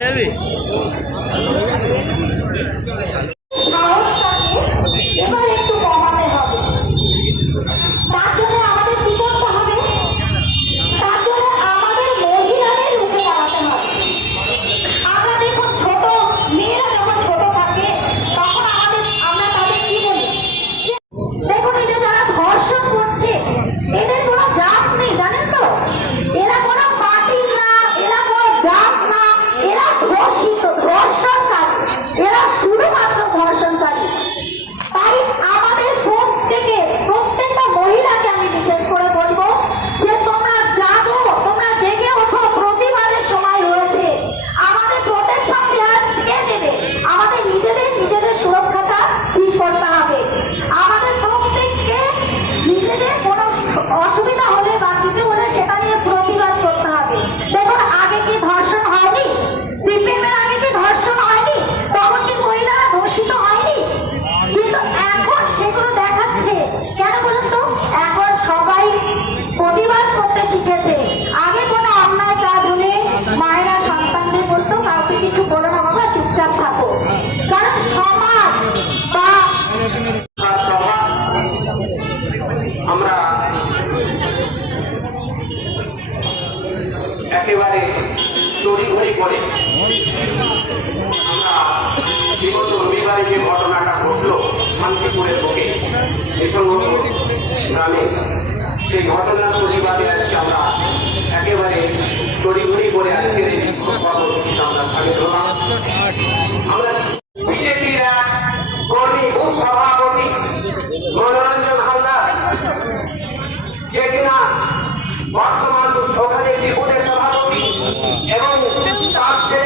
যাবে আমরা একেবারে তড়িঘড়ি করে আমরা বিগত রবিবারে যে ঘটনাটা ঘটল শান্তিপুরের বুকে বিশম্বর গ্রামে, সেই ঘটনার প্রতিবাদে আজকে আমরা একেবারে তড়িঘড়ি করে আজকের এই é um prazer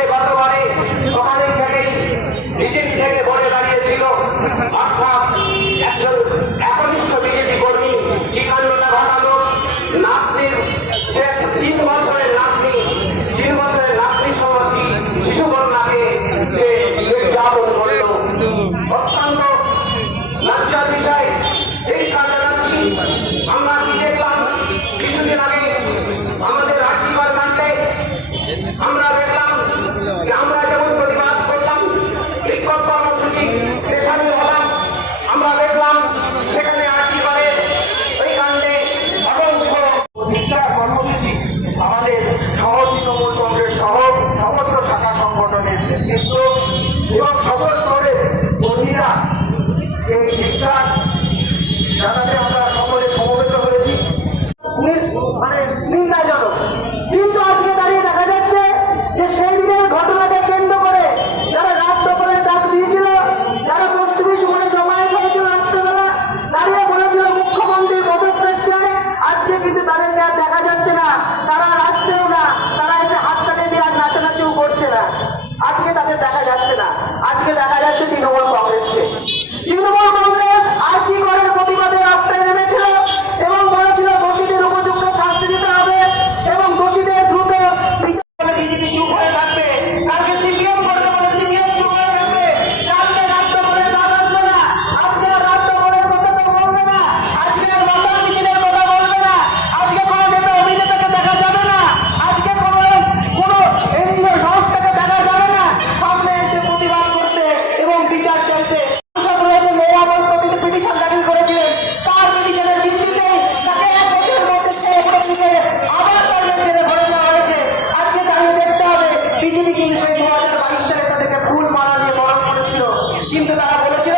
মানে নিন্দাজনক। কিন্তু আজকে দাঁড়িয়ে দেখা যাচ্ছে যে সেই দিনের ঘটনাকে কেন্দ্র করে যারা রাত দখলের ডাক দিয়েছিল, যারা পশ্চিমী মনে জমায়েত হয়েছিল রাত্রেবেলা, দাঁড়িয়ে বলেছিল মুখ্যমন্ত্রীর পদক্ষেপ চাই। আজকে কিন্তু তাদের আর দেখা যাচ্ছে না। তারা আসছেও না। তারা এসে হাততালি দিয়ে আর নাচানাচিও করছে না। আজকে তাদের দেখা যাচ্ছে না। আজকে দেখা যাচ্ছে তৃণমূল কংগ্রেসকে। কিন্তু তারা বলেছে